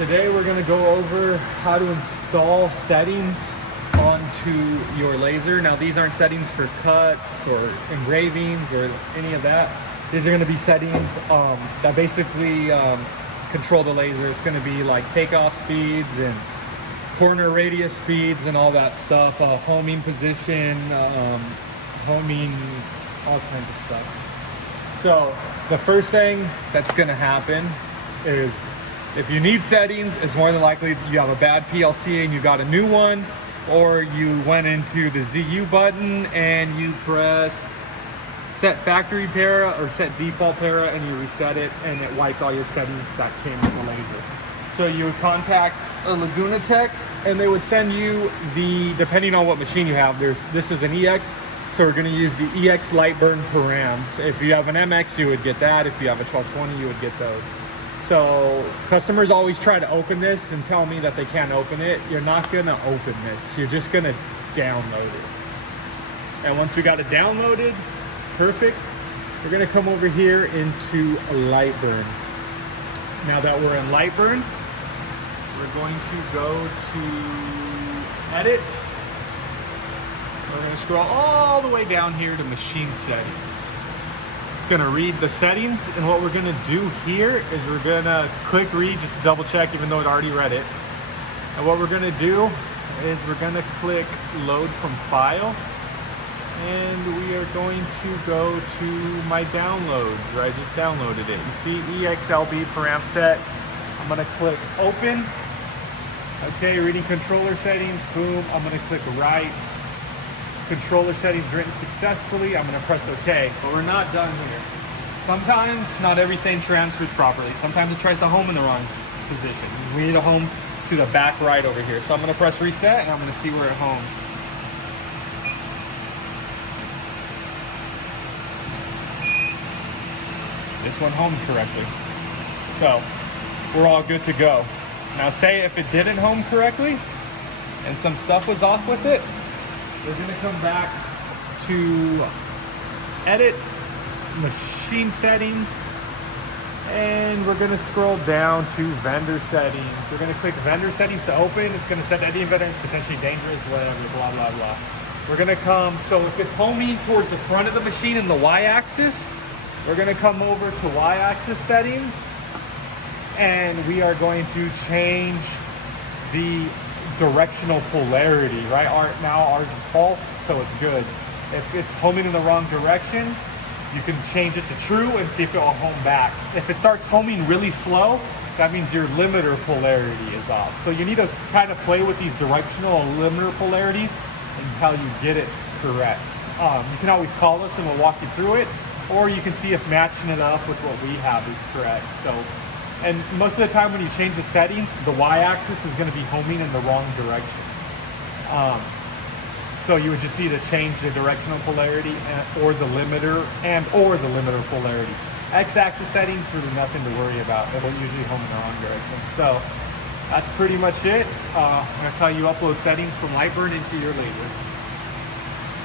Today we're going to go over how to install settings onto your laser. Now these aren't settings for cuts or engravings or any of that. These are going to be settings that basically control the laser. It's going to be like takeoff speeds and corner radius speeds and all that stuff, homing position, homing, all kinds of stuff. So the first thing that's going to happen is, if you need settings, it's more than likely you have a bad PLC and you got a new one, or you went into the ZU button and you pressed set factory para or set default para and you reset it and it wiped all your settings that came with the laser. So you would contact a Laguna Tech and they would send you the, depending on what machine you have, this is an EX, so we're going to use the EX Lightburn params. If you have an MX, you would get that. If you have a 1220, you would get those. So customers always try to open this and tell me that they can't open it. You're not going to open this. You're just going to download it. And once we got it downloaded, perfect, we're going to come over here into Lightburn. Now that we're in Lightburn, we're going to go to Edit. We're going to scroll all the way down here to Machine Settings. Going to read the settings, and what we're going to do here is we're going to click read just to double check, even though it already read it. And what we're going to do is we're going to click load from file, and we are going to go to my downloads where I just downloaded it. You see EXLB param set. I'm going to click open. Okay, reading controller settings, boom. I'm going to click write. Controller settings written successfully. I'm going to press OK, but we're not done here. Sometimes not everything transfers properly. Sometimes it tries to home in the wrong position. We need to home to the back right over here. So I'm going to press reset and I'm going to see where it homes. This one homed correctly. So we're all good to go. Now say if it didn't home correctly and some stuff was off with it, we're going to come back to Edit, Machine Settings, and we're going to scroll down to Vendor Settings. We're going to click Vendor Settings to open. It's going to set any vendor, potentially dangerous, whatever, blah, blah, blah. We're going to come, so if it's homing towards the front of the machine in the Y-axis, we're going to come over to Y-axis settings, and we are going to change the directional polarity, right? Now ours is false, so it's good. If it's homing in the wrong direction, you can change it to true and see if it will home back. If it starts homing really slow, that means your limiter polarity is off. So you need to kind of play with these directional limiter polarities until you get it correct. You can always call us and we'll walk you through it, or you can see if matching it up with what we have is correct. So, and most of the time when you change the settings, the Y-axis is going to be homing in the wrong direction. So you would just need to change the directional polarity or the limiter polarity. X-axis settings, really nothing to worry about. It will usually home in the wrong direction. So that's pretty much it. That's how you upload settings from Lightburn into your laser.